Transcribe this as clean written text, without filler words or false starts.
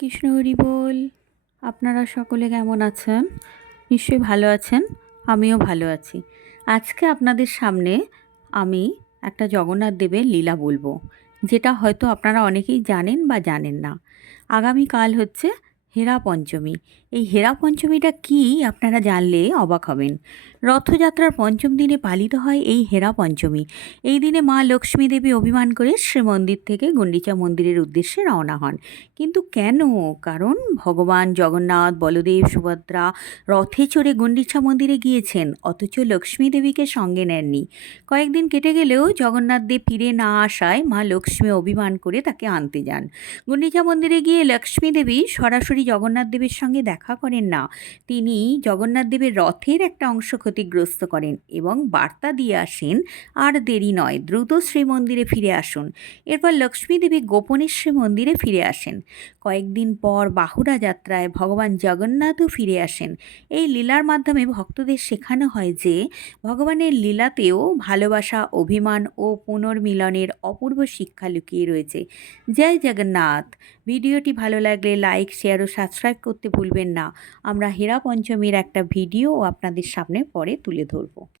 কৃষ্ণ হরি বল। আপনারা সকলে কেমন আছেন? নিশ্চয়ই ভালো আছেন। আমিও ভালো আছি। আজকে আপনাদের সামনে আমি একটা জগন্নাথ দেবের লীলা বলবো, যেটা হয়তো আপনারা অনেকেই জানেন বা জানেন না। আগামীকাল হচ্ছে হেরা পঞ্চমী। এই হেরা পঞ্চমীটা কী আপনারা জানলে অবাক হবেন। রথযাত্রার পঞ্চম দিনে পালিত হয় এই হেরা পঞ্চমী। এই দিনে মা লক্ষ্মী দেবী অভিমান করে শ্রীমন্দির থেকে গুন্ডিচা মন্দিরের উদ্দেশ্যে রওনা হন। কিন্তু কেন? কারণ ভগবান জগন্নাথ, বলদেব, সুভদ্রা রথে চড়ে গুন্ডিচা মন্দিরে গিয়েছেন, অথচ লক্ষ্মী দেবীকে সঙ্গে নেননি। কয়েকদিন কেটে গেলেও জগন্নাথ দেব ফিরে না আসায় মা লক্ষ্মী অভিমান করে তাকে আনতে যান। গুন্ডিচা মন্দিরে গিয়ে লক্ষ্মী দেবী সরাসরি জগন্নাথ দেবের সঙ্গে দেখা করেন না। তিনি জগন্নাথ দেবের রথের একটা অংশ ক্ষতিগ্রস্ত করেন এবং বার্তা দিয়ে আসেন, আর দেরি নয়, দ্রুত শ্রীমন্দিরে ফিরে আসুন। এরপর লক্ষ্মী দেবী গোপনে শ্রীমন্দিরে ফিরে আসেন। কয়েকদিন পর বাহুড়া যাত্রায় ভগবান জগন্নাথও ফিরে আসেন। এই লীলার মাধ্যমে ভক্তদের শেখানো হয় যে ভগবানের লীলাতেও ভালোবাসা, অভিমান ও পুনর্মিলনের অপূর্ব শিক্ষা লুকিয়ে রয়েছে। জয় জগন্নাথ। ভিডিওটি ভালো লাগলে লাইক, শেয়ার ও সাবস্ক্রাইব করতে ভুলবেন না। আমরা হেরা পঞ্চমীর একটা ভিডিও আপনাদের সামনে পরে তুলে ধরব।